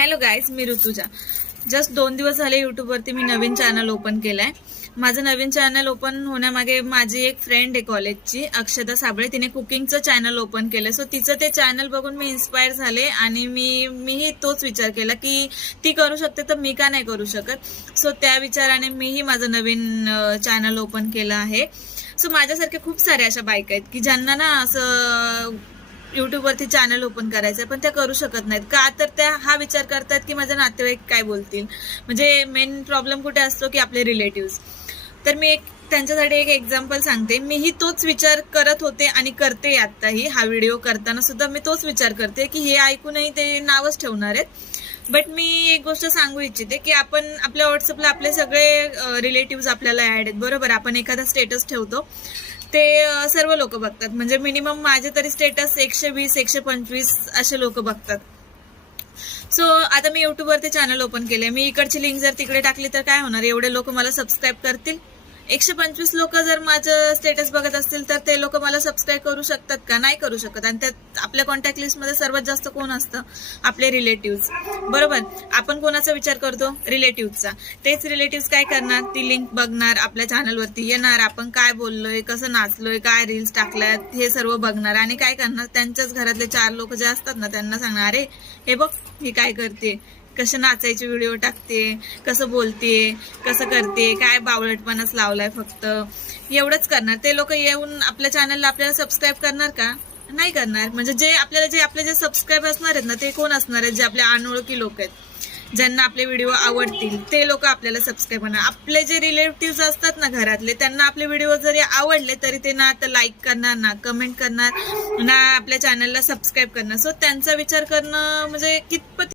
Hello guys, मी Rutuja. Just 2 दिवस झाले यूट्यूबवरती मी नवीन चॅनल ओपन केलंय. माझं नवीन चॅनल ओपन होण्यामागे माझी एक फ्रेंड आहे कॉलेजची, अक्षता साबळे. तिने कुकिंगचं चॅनल ओपन केलं. सो तिचं ते चॅनल बघून मी इन्स्पायर झाले आणि मीही तोच विचार केला की ती करू शकते तर मी का नाही करू शकत. सो त्या विचाराने मीही माझं नवीन चॅनल ओपन केलं आहे. सो माझ्यासारखे खूप सारे अशा बायका आहेत की ज्यांना ना असं युट्यूबवरती चॅनल ओपन करायचं पण त्या करू शकत नाहीत. का तर त्या हा विचार करतात की माझे नातेवाईक काय बोलतील. म्हणजे मेन प्रॉब्लेम कुठे असतो की आपले रिलेटिव्ह. तर मी त्यांच्यासाठी एक एक्झाम्पल सांगते. मीही तोच विचार करत होते आणि करते आत्ताही. हा व्हिडिओ करताना सुद्धा मी तोच विचार करते की हे ऐकूनही ते नावच ठेवणार आहेत. बट मी एक गोष्ट सांगू इच्छिते की आपण आपल्या व्हॉट्सअपला आपले सगळे रिलेटिव्ह आपल्याला ऍड आहेत, बरोबर. आपण एखादा स्टेटस ठेवतो ते सर्व लोक बघतात. म्हणजे मिनिमम माझे तरी स्टेटस 120 125 असे लोक बघतात. सो आता मी युट्यूबवरती चॅनल ओपन केले. मी इकडची लिंक जर तिकडे टाकली तर काय होणार, एवढे लोक मला सबस्क्राईब करतील. 125 लोक जर माझं स्टेटस बघत असतील तर ते लोक मला सबस्क्राईब करू शकतात का? नाही करू शकत. आणि त्यात आपल्या कॉन्टॅक्ट लिस्टमध्ये सर्वात जास्त कोण असतं? आपले रिलेटिव्ह, बरोबर. आपण कोणाचा विचार करतो? रिलेटिव्हचा. तेच रिलेटिव्ह काय करणार? ती लिंक बघणार, आपल्या चॅनलवरती येणार, आपण काय बोललोय, कसं नाचलोय, काय रील्स टाकल्यात हे सर्व बघणार आणि काय करणार? त्यांच्याच घरातले 4 लोक जे असतात ना त्यांना सांगणार, अरे हे बघ ही काय करते, कसं नाचायचे व्हिडिओ टाकते, कसं बोलते, कसं करते, काय बावळटपणाच लावलाय फक्त. एवढंच करणार. ते लोक येऊन आपल्या चॅनलला आपल्याला सबस्क्राईब करणार का? नाही करणार. म्हणजे आपले जे सबस्क्राईब असणार आहेत ना ते कोण असणार आहेत? जे आपले अनोळखी लोक आहेत, ज्यांना आपले व्हिडिओ आवडतील ते लोक आपल्याला सबस्क्राईब करणार. आपले जे रिलेटिव्ह असतात ना घरातले, त्यांना आपले व्हिडिओ जरी आवडले तरी ते ना आता लाईक करणार, ना कमेंट करणार, ना आपल्या चॅनलला सबस्क्राईब करणार. सो त्यांचा विचार करणं म्हणजे कितपत